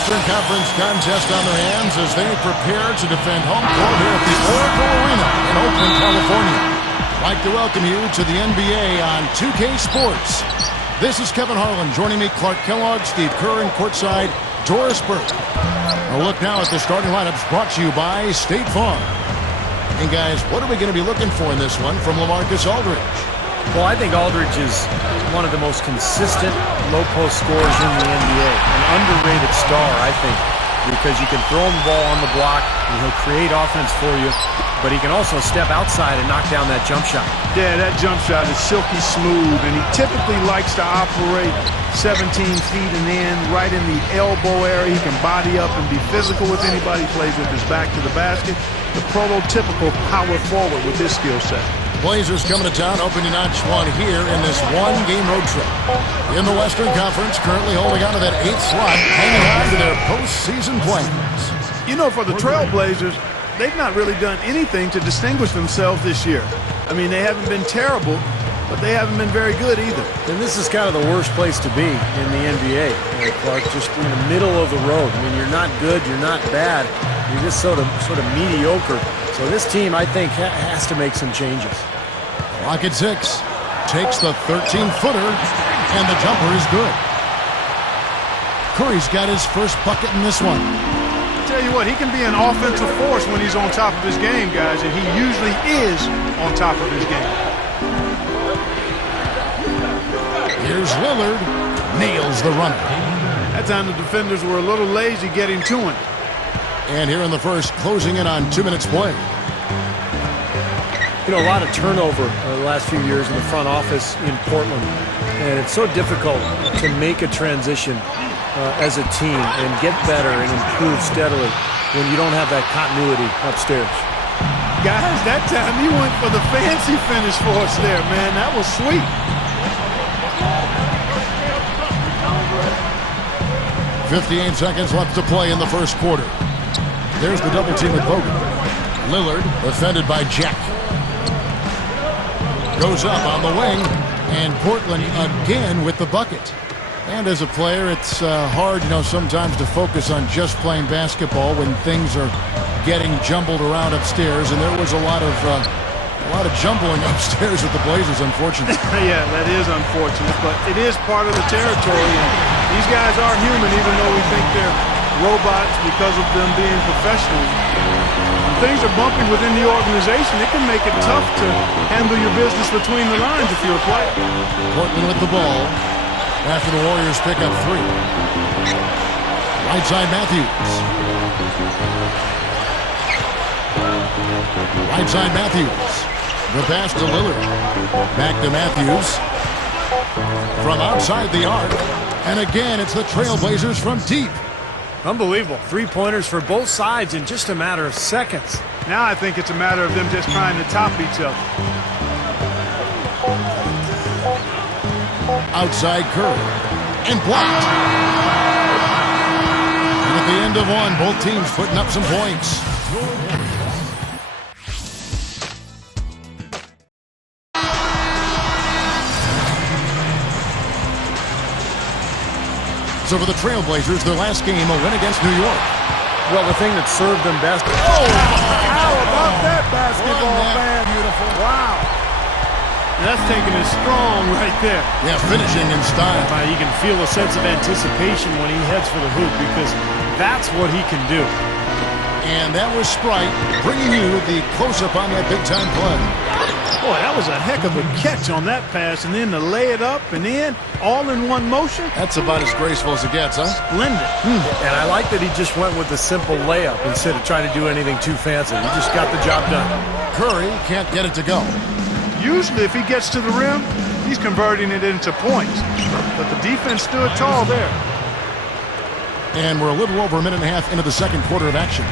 Western Conference contest on their hands as they prepare to defend home court here at the Oracle Arena in Oakland, California. I'd like to welcome you to the NBA on 2K Sports. This is Kevin Harlan. Joining me, Clark Kellogg, Steve Kerr, and courtside, Doris Burke. A look now at the starting lineups brought to you by State Farm. And guys, what are we going to be looking for in this one from LaMarcus Aldridge? Well, I think Aldridge is one of the most consistent low-post scorers in the NBA. An underrated star, I think, because you can throw him the ball on the block, and he'll create offense for you, but he can also step outside and knock down that jump shot. Yeah, that jump shot is silky smooth, and he typically likes to operate 17 feet and in, right in the elbow area. He can body up and be physical with anybody, plays with his back to the basket. The prototypical power forward with his skill set. Blazers coming to town, opening notch one here in this one-game road trip. In the Western Conference, currently holding on to that 8th slot, hanging on to their postseason plans. You know, for the Trailblazers, they've not really done anything to distinguish themselves this year. I mean, they haven't been terrible, but they haven't been very good either. And this is kind of the worst place to be in the NBA, Clark, just in the middle of the road. I mean, you're not good, you're not bad, you're just sort of mediocre. So this team, I think, has to make some changes. Clock at 6. Takes the 13-footer, and the jumper is good. Curry's got his first bucket in this one. Tell you what, he can be an offensive force when he's on top of his game, guys, and he usually is on top of his game. Here's Lillard. Nails the runner. That time the defenders were a little lazy getting to him. And here in the first, closing in on 2 minutes play. You know, a lot of turnover the last few years in the front office in Portland. And it's so difficult to make a transition as a team and get better and improve steadily when you don't have that continuity upstairs. Guys, that time he went for the fancy finish for us there, man. That was sweet. .58 seconds left to play in the first quarter. There's the double team with Bogan. Lillard, defended by Jack. Goes up on the wing, and Portland again with the bucket. And as a player, it's hard, sometimes to focus on just playing basketball when things are getting jumbled around upstairs. And there was a lot of jumbling upstairs with the Blazers, unfortunately. Yeah, that is unfortunate, but it is part of the territory. And these guys are human, even though we think they're robots because of them being professionals. When things are bumping within the organization, it can make it tough to handle your business between the lines if you're a player. Portland with the ball after the Warriors pick up 3. Right side Matthews. Right side Matthews. The pass to Lillard. Back to Matthews. From outside the arc. And again, it's the Trailblazers from deep. Unbelievable. 3-pointers for both sides in just a matter of seconds. Now I think it's a matter of them just trying to top each other. Outside Curry. And blocked. And at the end of one, both teams putting up some points. So for the Trailblazers, their last game, a win against New York. Well, the thing that served them best. Oh, how about that basketball, man? Beautiful. Wow. That's taking it strong right there. Yeah, finishing in style. You can feel a sense of anticipation when he heads for the hoop because that's what he can do. And that was Sprite bringing you the close-up on that big-time play. Boy, that was a heck of a catch on that pass, and then to lay it up and in, all in one motion. That's about as graceful as it gets, huh? Splendid. And I like that he just went with the simple layup instead of trying to do anything too fancy. He just got the job done. Curry can't get it to go. Usually, if he gets to the rim, he's converting it into points. But the defense stood tall there. And we're a little over a minute and a half into the second quarter of action.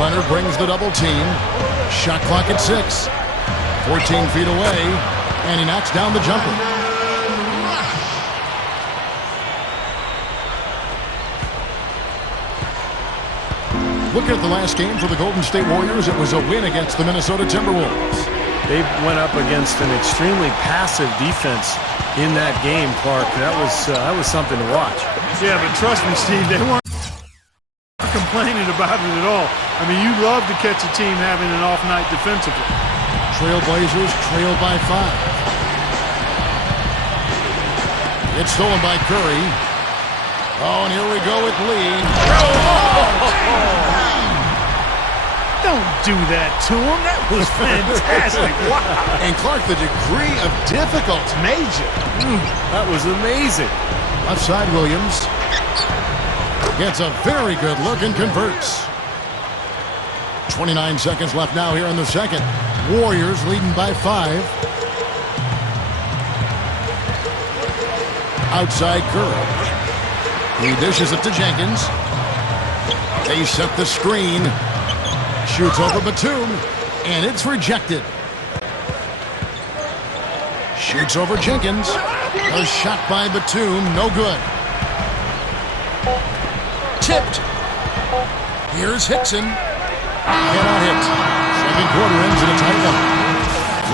Leonard brings the double team. Shot clock at 6. 14 feet away, and he knocks down the jumper. Looking at the last game for the Golden State Warriors, it was a win against the Minnesota Timberwolves. They went up against an extremely passive defense in that game, Clark. That was something to watch. Yeah, but trust me, Steve, they weren't complaining about it at all. I mean, you love to catch a team having an off night defensively. Trailblazers trail by 5. It's stolen by Curry. Oh, and here we go with Lee. Don't do that to him. That was fantastic. Wow. And Clark, the degree of difficulty. Major. That was amazing. Left side, Williams. Gets a very good look and converts. 29 seconds left now here in the second. Warriors leading by 5. Outside Curry. He dishes it to Jenkins. They set the screen. Shoots over Batum. And it's rejected. Shoots over Jenkins. A shot by Batum. No good. Tipped. Here's Hickson. Cannot hit. Second quarter ends in a tight one.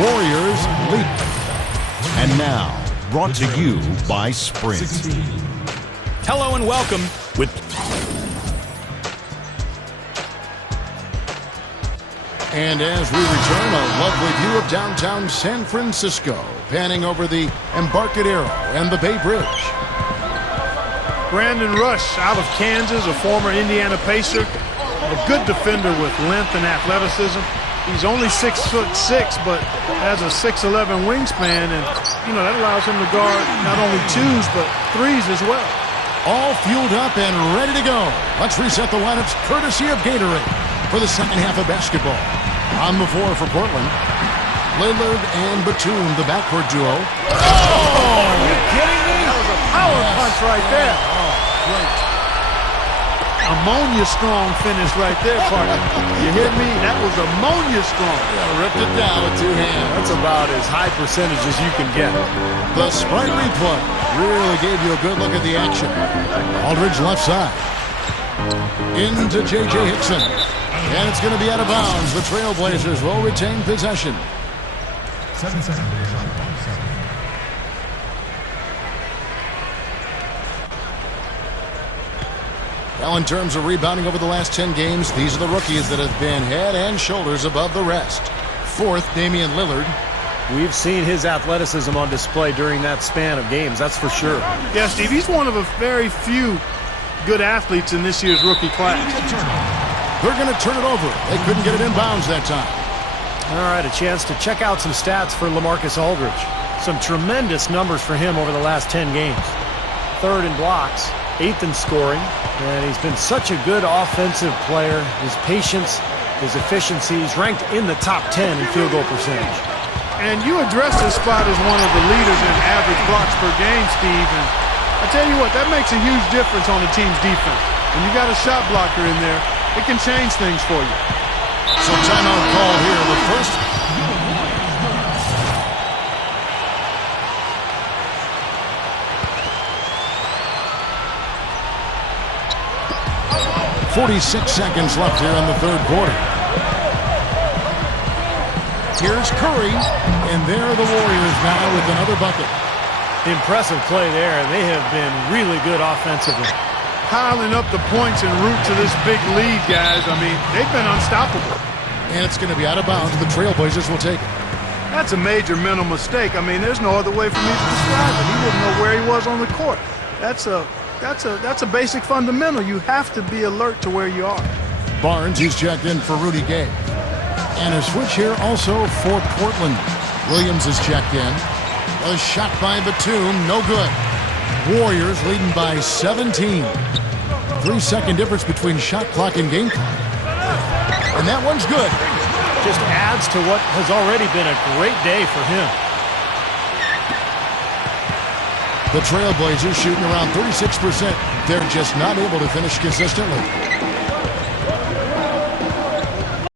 Warriors lead. And now, brought to you by Sprint. Hello and welcome with... And as we return, a lovely view of downtown San Francisco, panning over the Embarcadero and the Bay Bridge. Brandon Rush out of Kansas, a former Indiana Pacer. A good defender with length and athleticism. He's only 6'6", but has a 6'11" wingspan, and that allows him to guard not only 2s but 3s as well. All fueled up and ready to go. Let's reset the lineups courtesy of Gatorade for the second half of basketball. On the floor for Portland, Lillard and Batum, the backcourt duo. Oh, are you kidding me? That was a power punch right there. Oh, great. Ammonia strong finish right there, partner. You hear me? That was ammonia strong. Yeah, ripped it down with 2 hands. That's about as high percentage as you can get. The Sprite replay really gave you a good look at the action. Aldridge left side. Into J.J. Hickson. And it's going to be out of bounds. The Trailblazers will retain possession. 7 seconds. Well, in terms of rebounding over the last 10 games, these are the rookies that have been head and shoulders above the rest. 4th, Damian Lillard. We've seen his athleticism on display during that span of games, that's for sure. Yeah, Steve, he's one of a very few good athletes in this year's rookie class. They're going to turn it over. They couldn't get it in bounds that time. All right, a chance to check out some stats for LaMarcus Aldridge. Some tremendous numbers for him over the last 10 games. 3rd in blocks, 8th in scoring, and he's been such a good offensive player. His patience, his efficiency, he's ranked in the top 10 in field goal percentage. And you address this spot as one of the leaders in average blocks per game, Steve, and I tell you what, that makes a huge difference on the team's defense. When you got a shot blocker in there, it can change things for you. So timeout call here. The first. .46 seconds left here in the third quarter. Here's Curry, and there are the Warriors now with another bucket. Impressive play there. They have been really good offensively. Piling up the points en route to this big lead, guys. I mean, they've been unstoppable. And it's going to be out of bounds. The Trailblazers will take it. That's a major mental mistake. I mean, there's no other way for me to describe it. He didn't know where he was on the court. That's a basic fundamental. You have to be alert to where you are. Barnes, he's checked in for Rudy Gay. And a switch here also for Portland. Williams is checked in. A shot by Batum, no good. Warriors leading by 17. 3-second difference between shot clock and game clock. And that one's good. Just adds to what has already been a great day for him. The Trailblazers shooting around 36%. They're just not able to finish consistently.